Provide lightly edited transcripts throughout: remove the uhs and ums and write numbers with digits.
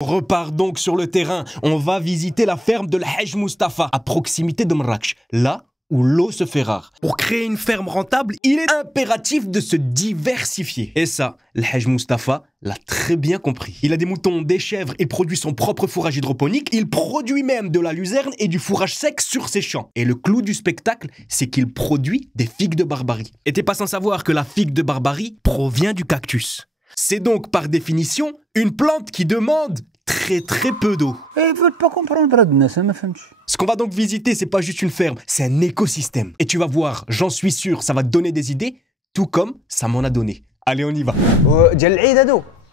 On repart donc sur le terrain. On va visiter la ferme de l'Haj Mustafa, à proximité de Marrakech, là où l'eau se fait rare. Pour créer une ferme rentable, il est impératif de se diversifier. Et ça, l'Haj Mustafa l'a très bien compris. Il a des moutons, des chèvres et produit son propre fourrage hydroponique. Il produit même de la luzerne et du fourrage sec sur ses champs. Et le clou du spectacle, c'est qu'il produit des figues de Barbarie. Et t'es pas sans savoir que la figue de Barbarie provient du cactus. C'est donc par définition une plante qui demande très peu d'eau. Ils veulent pas comprendre, ça me fait. Ce qu'on va donc visiter, c'est pas juste une ferme, c'est un écosystème. Et tu vas voir, j'en suis sûr, ça va te donner des idées, tout comme ça m'en a donné. Allez, on y va.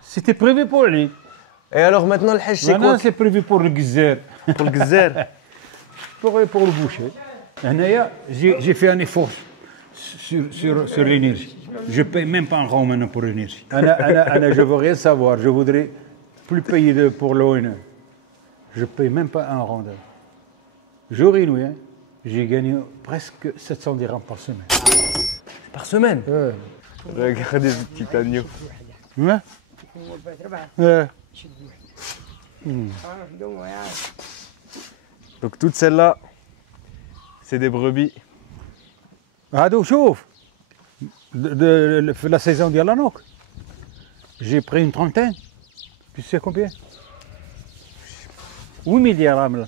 C'était prévu pour lui. Et alors maintenant le Hajj c'est quoi? Maintenant c'est prévu pour le gazère. Pour le gazère. pour le boucher. J'ai fait un effort sur l'énergie. Je ne paye même pas un rond maintenant pour l'énergie. Je ne veux rien savoir. Je voudrais plus payer pour l'ONE. Je ne paye même pas un rond. Jour et nuit, hein, j'ai gagné presque 700 dirhams par semaine. Par semaine? Regardez ce petit agneau. Ouais. Donc toutes celles-là, c'est des brebis. هادو شوف في la saison ديال l'anoc. J'ai pris une trentaine. Tu sais combien? 8000 dirhams là.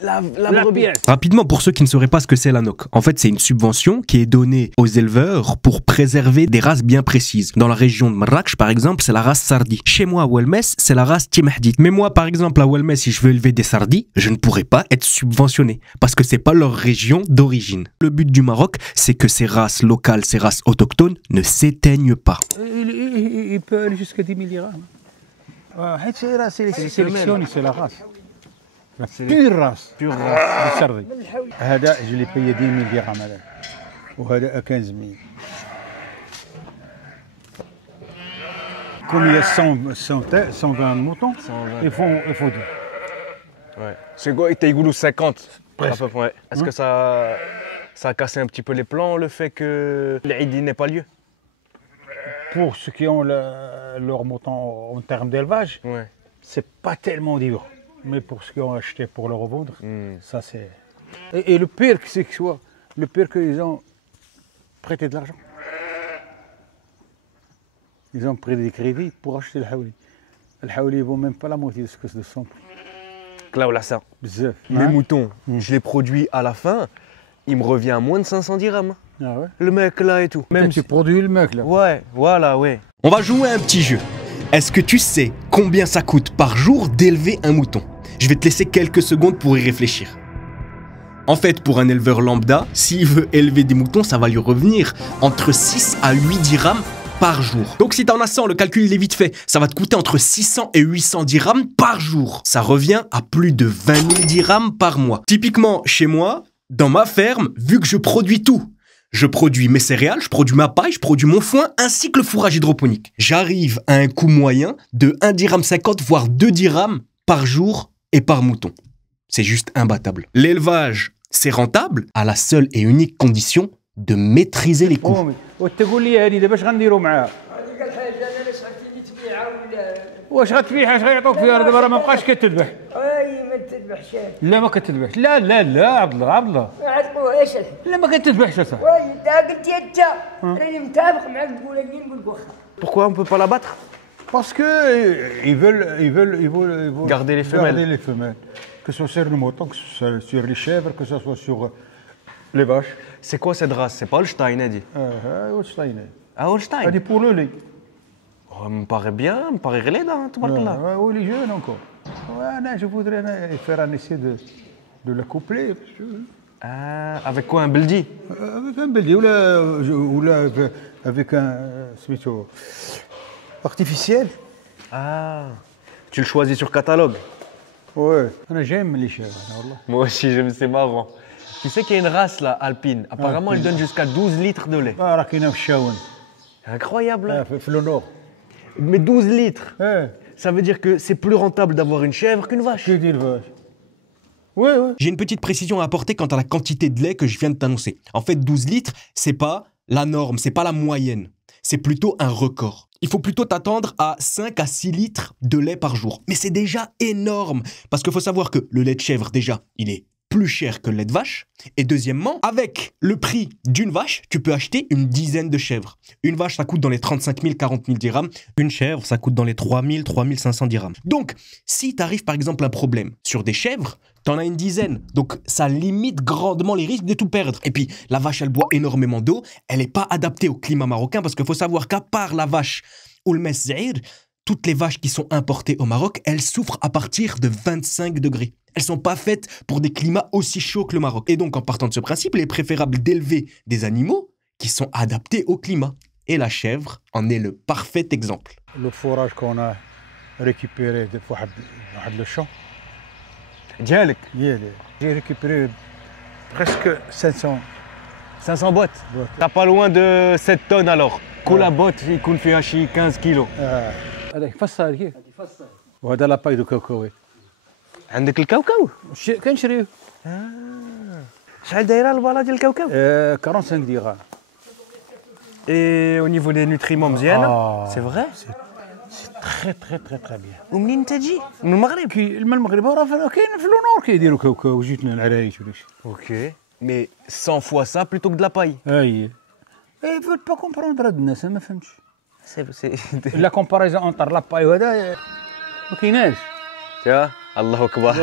La brebis. Rapidement, pour ceux qui ne sauraient pas ce que c'est l'ANOC, en fait, c'est une subvention qui est donnée aux éleveurs pour préserver des races bien précises. Dans la région de Marrakech, par exemple, c'est la race Sardi. Chez moi, à Ouelmez, c'est la race Timahdi. Mais moi, par exemple, à Ouelmez, si je veux élever des Sardis, je ne pourrais pas être subventionné parce que c'est pas leur région d'origine. Le but du Maroc, c'est que ces races locales, ces races autochtones ne s'éteignent pas. Il peut aller jusqu'à 10 000 dirhams. C'est sélectionné, c'est la race. La pure race. Pure race. Du Sardi. هذا je l'ai payé 10 000 dirhams هذا. وهذا 15 000. Comme il y a 120 moutons, il faut dire. Ouais. C'est quoi? T'as égoulou 50 à peu près. Est-ce que ça a cassé un petit peu les plans, le fait que l'Eid n'ait pas lieu? Pour ceux qui ont leur mouton en termes d'élevage, c'est pas tellement dur. Mais pour ceux qui ont acheté pour le revendre, ça c'est... Et le pire, c'est que soit, le pire qu'ils ont prêté de l'argent. Ils ont pris des crédits pour acheter le haouli. Le haouli ne vaut même pas la moitié de ce que c'est de son prix. Là, là, ça. Bzef. Mes moutons, je les produis à la fin, il me revient à moins de 500 dirhams. Ah ouais? Le mec là et tout. Même tu produis le mec là. Ouais, voilà, ouais. On va jouer à un petit jeu. Est-ce que tu sais combien ça coûte par jour d'élever un mouton? Je vais te laisser quelques secondes pour y réfléchir. En fait, pour un éleveur lambda, s'il veut élever des moutons, ça va lui revenir entre 6 à 8 dirhams par jour. Donc si t'en as 100, le calcul il est vite fait. Ça va te coûter entre 600 et 800 dirhams par jour. Ça revient à plus de 20 000 dirhams par mois. Typiquement, chez moi, dans ma ferme, vu que je produis tout, je produis mes céréales, je produis ma paille, je produis mon foin, ainsi que le fourrage hydroponique. J'arrive à un coût moyen de 1,50 dirham, voire 2 dirhams par jour et par mouton. C'est juste imbattable. L'élevage, c'est rentable à la seule et unique condition de maîtriser les coûts. واش غتبيعها؟ اش غيعطوك فيها؟ دابا ما بقاش كتذبح. ما تذبحش. لا ما كتذبحش. لا عبد الله. عتقوا ايش؟ لا ما كتذبحش اصاحبي. انت قلتي انت راني متفق معاك تقول لي نقول لك واخا. Pourquoi on peut pas la battre? Parce que ils veulent garder les femelles. Que ce soit sur le mouton, que ce soit sur les chèvres, que ce soit sur les vaches. C'est quoi cette race? C'est pas Holstein, elle dit. Holstein. Ah, Holstein. Elle dit pour le lait. Oh, me paraît bien, me paraît relais là, tout là. Oui, les jeunes encore. Ouais, je voudrais faire un essai de la coupler. Ah, avec quoi, un beldi? Avec un beldi ou avec un artificiel. Ah, tu le choisis sur catalogue? Ouais. J'aime les chèvres. Moi aussi, j'aime, c'est marrant. Tu sais qu'il y a une race là, alpine. Apparemment, elle donne jusqu'à 12 litres de lait. Ah, incroyable. Le nord. Mais 12 litres, ça veut dire que c'est plus rentable d'avoir une chèvre qu'une vache. Que dire vache? Ouais. J'ai une petite précision à apporter quant à la quantité de lait que je viens de t'annoncer. En fait, 12 litres, c'est pas la norme, c'est pas la moyenne. c'est plutôt un record. Il faut plutôt t'attendre à 5 à 6 litres de lait par jour. Mais c'est déjà énorme, parce qu'il faut savoir que le lait de chèvre, déjà, il est plus cher que le lait de vache. Et deuxièmement, avec le prix d'une vache, tu peux acheter une dizaine de chèvres. Une vache, ça coûte dans les 35 000, 40 000 dirhams. Une chèvre, ça coûte dans les 3 000, 3 500 dirhams. Donc, si tu arrives par exemple un problème sur des chèvres, tu en as une dizaine. Donc, ça limite grandement les risques de tout perdre. Et puis, la vache, elle boit énormément d'eau. Elle n'est pas adaptée au climat marocain parce qu'il faut savoir qu'à part la vache ou le meszaïr, toutes les vaches qui sont importées au Maroc, elles souffrent à partir de 25 degrés. Elles sont pas faites pour des climats aussi chauds que le Maroc. Et donc, en partant de ce principe, il est préférable d'élever des animaux qui sont adaptés au climat. Et la chèvre en est le parfait exemple. Le fourrage qu'on a récupéré de le champ, ديالك j'ai récupéré presque 500 boîtes. T'as pas loin de 7 tonnes alors. كل botte يكون فيها شي 15 كيلو. هذا فصل كيف وهذا لاباي دو كاوكاوي عندك الكاوكاو؟ كنشريوه شحال دايره الباله ديال الكاوكاو؟ 45 dirhams. Et au niveau des nutriments مزيانه؟ c'est vrai؟ C'est très bien. ومنين انت تجي؟ من المغرب؟ الماء المغرب راه كاين في لونور كيديروا كاوكاو جيتنا العرايش ولا شي. Ok. Mais 100 fois ça plutôt que de la paille. اي اي فوت با كومبروندر هاد الناس ما فهمتش. C'est... لا كومباريزون اونتر لا باي وهذا ما كايناش. Tu vois? Allah Akbar.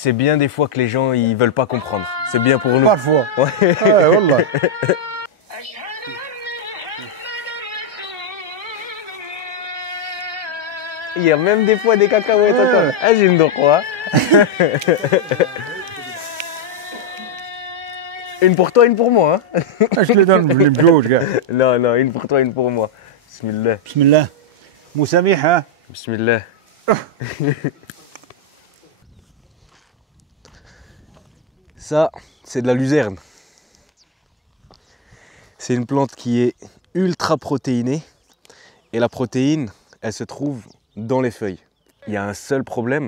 C'est bien des fois que les gens ils veulent pas comprendre. C'est bien pour nous. Parfois. Ouais. والله. Il y a même des fois des cacahuètes. Attends. Ah, j'ai une quoi. Une pour toi, une pour moi. Hein. اش اللي دار بجوج كاع. Non, non, une pour toi, une pour moi. Bismillah. بسم الله. مسامحة. Bismillah. Ça, c'est de la luzerne. C'est une plante qui est ultra protéinée. Et la protéine, elle se trouve dans les feuilles. Il y a un seul problème,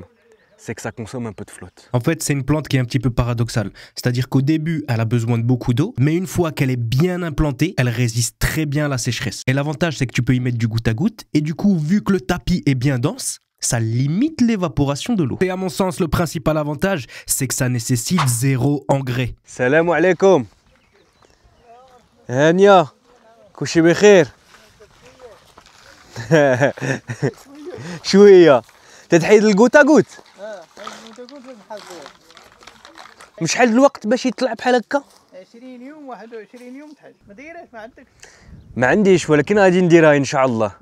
c'est que ça consomme un peu de flotte. En fait, c'est une plante qui est un petit peu paradoxale. C'est-à-dire qu'au début, elle a besoin de beaucoup d'eau, mais une fois qu'elle est bien implantée, elle résiste très bien à la sécheresse. Et l'avantage, c'est que tu peux y mettre du goutte à goutte. Et du coup, vu que le tapis est bien dense, ça limite l'évaporation de l'eau. Et à mon sens, le principal avantage, c'est que ça nécessite 0 engrais. Salam alaikum. Hania. Kouchi bikhair. شويه تتحيد الكوت غوت مش شحال الوقت باش يطلع بحال هكا 20 يوم 21 يوم تحل ما دايرهاش ما عندك ما عنديش ولكن غادي نديرها ان شاء الله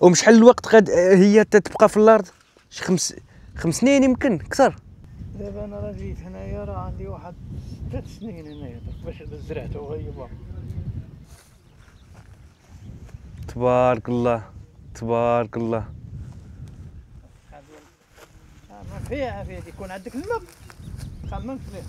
ومشحال الوقت هي تتبقى في الارض شي 5 سنين يمكن اكثر دابا انا راه جيت هنايا راه عندي واحد 3 سنين هنايا باش زرعته وغيبها تبارك الله تبارك الله ما فيها عافيه يكون عندك الماء خممت فيه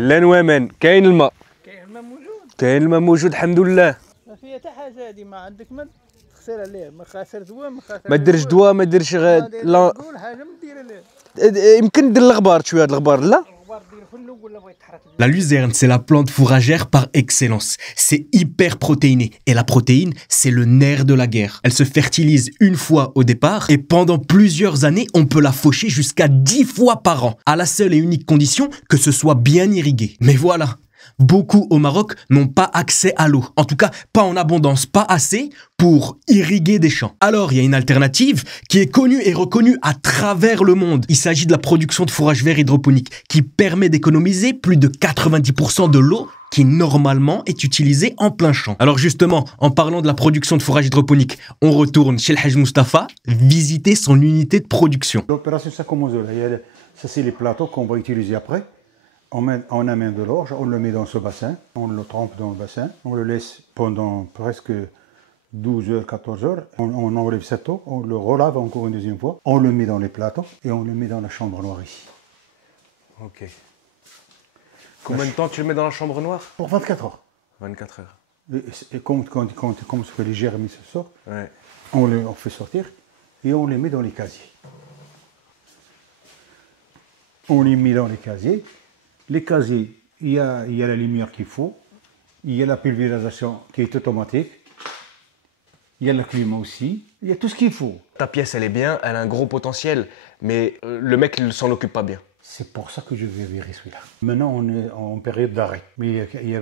لا نوامن كاين الماء كاين الماء موجود كاين الماء موجود الحمد لله ما فيها حتى حاجه هذه ما عندك ما تخسر عليه ما خاسر دواء ما خاسر ما ديرش دواء ما ديرش لا نقول حاجه ما دير عليه يمكن دير الغبار شويه هاد الغبار لا الغبار دير في الاول ولا بغا يتحرك La luzerne, c'est la plante fourragère par excellence. C'est hyper protéiné. Et la protéine, c'est le nerf de la guerre. Elle se fertilise une fois au départ et pendant plusieurs années, on peut la faucher jusqu'à 10 fois par an. À la seule et unique condition que ce soit bien irrigué. Mais voilà. Beaucoup au Maroc n'ont pas accès à l'eau. En tout cas, pas en abondance, pas assez pour irriguer des champs. Alors, il y a une alternative qui est connue et reconnue à travers le monde. Il s'agit de la production de fourrage vert hydroponique qui permet d'économiser plus de 90% de l'eau qui normalement est utilisée en plein champ. Alors justement, en parlant de la production de fourrage hydroponique, on retourne chez le Haj Mustafa visiter son unité de production. L'opération, ça commence là. Ça, c'est les plateaux qu'on va utiliser après. On amène de l'orge, on le met dans ce bassin, on le trempe dans le bassin, on le laisse pendant presque 12 heures, 14 heures. On enlève cette eau, on le relave encore une deuxième fois, on le met dans les plateaux et on le met dans la chambre noire ici. Ok. Combien de temps tu le mets dans la chambre noire? Pour 24 heures. 24 heures. Et comme les germes se sortent, Ouais. on fait sortir et on les met dans les casiers. On les met dans les casiers. Les casiers, il y a la lumière qu'il faut. Il y a la pulvérisation qui est automatique. Il y a le climat aussi. Il y a tout ce qu'il faut. Ta pièce, elle est bien, elle a un gros potentiel, mais le mec, il s'en occupe pas bien. C'est pour ça que je vais virer celui-là. Maintenant, on est en période d'arrêt. Mais il y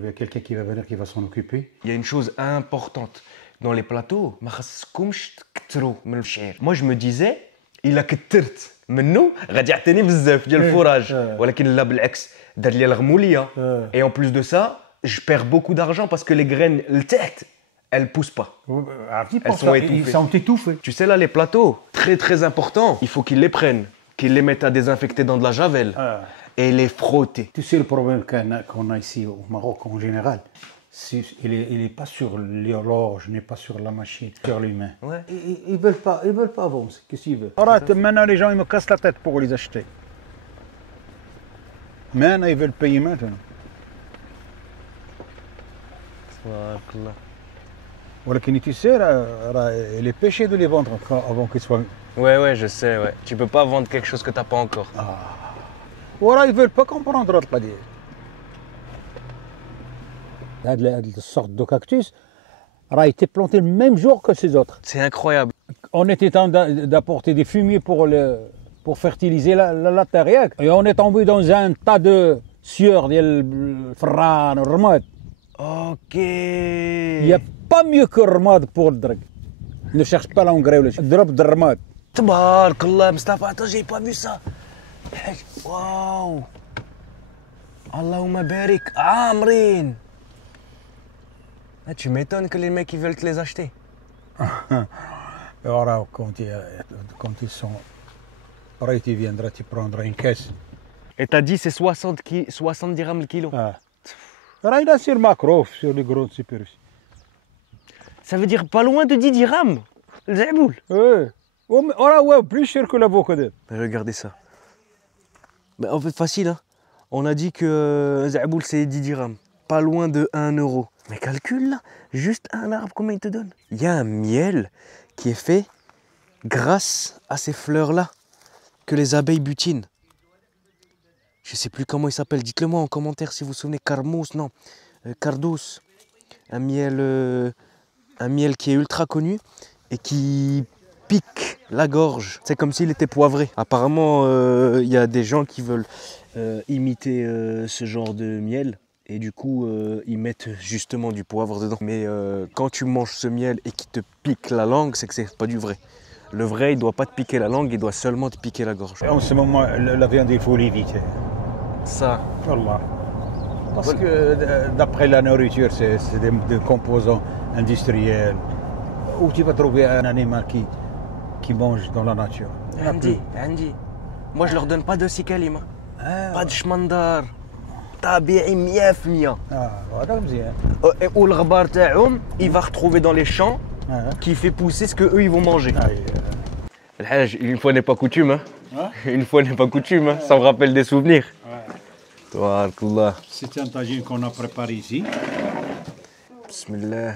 avait quelqu'un qui va venir, qui va s'en occuper. Il y a une chose importante. Dans les plateaux, ما خصكمش تكتروا من الشعير. Moi, je me disais, إلا كترت منه غادي يعطيني بزاف ديال الفراج. ولكن لا بالعكس دار لي الغمولية. Et en plus de ça, je perds beaucoup d'argent parce que les graines لتحت, elles poussent pas. Elles sont étouffées. Ils sont étouffés. Tu sais là, les plateaux, très importants, il faut qu'ils les prennent, qu'ils les mettent à désinfecter dans de la javel et les frotter. Tu sais le problème qu'on a ici au Maroc en général, il n'est pas sur l'horloge, n'est pas sur la machine, sur l'humain. Ouais. Ils veulent pas avancer. Qu'est-ce qu'ils veulent? Maintenant les gens ils me cassent la tête pour les acheter. Maintenant ils veulent payer maintenant. ولكن tu sais, il est péché de les vendre avant qu'ils soient. Ouais, je sais, ouais. Tu peux pas vendre quelque chose que t'as pas encore. Voilà, ils veulent pas comprendre القضية. Cette sorte de cactus a été planté le même jour que ces autres. C'est incroyable. On était en train d'apporter des fumiers pour fertiliser la terre. Et on est tombé dans un tas de sueur, de ferran, remade. Ok. Il n'y a pas mieux que remade pour le drag. Ne cherche pas l'engrais, le drop de remade. Tabark Allah, Mustafa, attends, j'ai pas vu ça. Waouh. Allahumma barik. Amrin. Ah, tu m'étonnes que les mecs ils veulent te les acheter. Alors, quand ils sont prêts, tu viendras, tu prendras une caisse. Et t'as dit c'est 60 dirhams le kilo. Il a sur Macro, sur les grandes superficies. Ça veut dire pas loin de 10 dirhams. Le zaboul. Ouais, plus cher que l'avocat. Regardez ça. Bah, en fait, facile, hein. On a dit que zaboul c'est 10 dirhams. Pas loin de 1 euro. Mais calcule là, juste un arbre, combien il te donne? Il y a un miel qui est fait grâce à ces fleurs-là que les abeilles butinent. Je ne sais plus comment il s'appelle, dites-le moi en commentaire si vous vous souvenez. Carmous, non, Cardous. Un miel qui est ultra connu et qui pique la gorge. C'est comme s'il était poivré. Apparemment, il y a des gens qui veulent imiter ce genre de miel. Et du coup, ils mettent justement du poivre dedans. Mais quand tu manges ce miel et qu'il te pique la langue, c'est que c'est pas du vrai. Le vrai, il ne doit pas te piquer la langue, il doit seulement te piquer la gorge. En ce moment, la viande, il faut l'éviter. Ça. Wallah. Parce que d'après la nourriture, c'est des composants industriels. Où tu vas trouver un animal qui mange dans la nature. Andy. Moi, je leur donne pas de sikalim. Pas de shmandar. طبيعي 100%. هذا مزيان. والغبار تاعهم il va retrouver dans les champs qui fait pousser ce que eux ils vont manger. الحاج, une fois n'est pas coutume, hein. Une fois n'est pas coutume, hein. Ça me rappelle des souvenirs. Tabarakallah. C'est un tagine qu'on a préparé ici. Bismillah.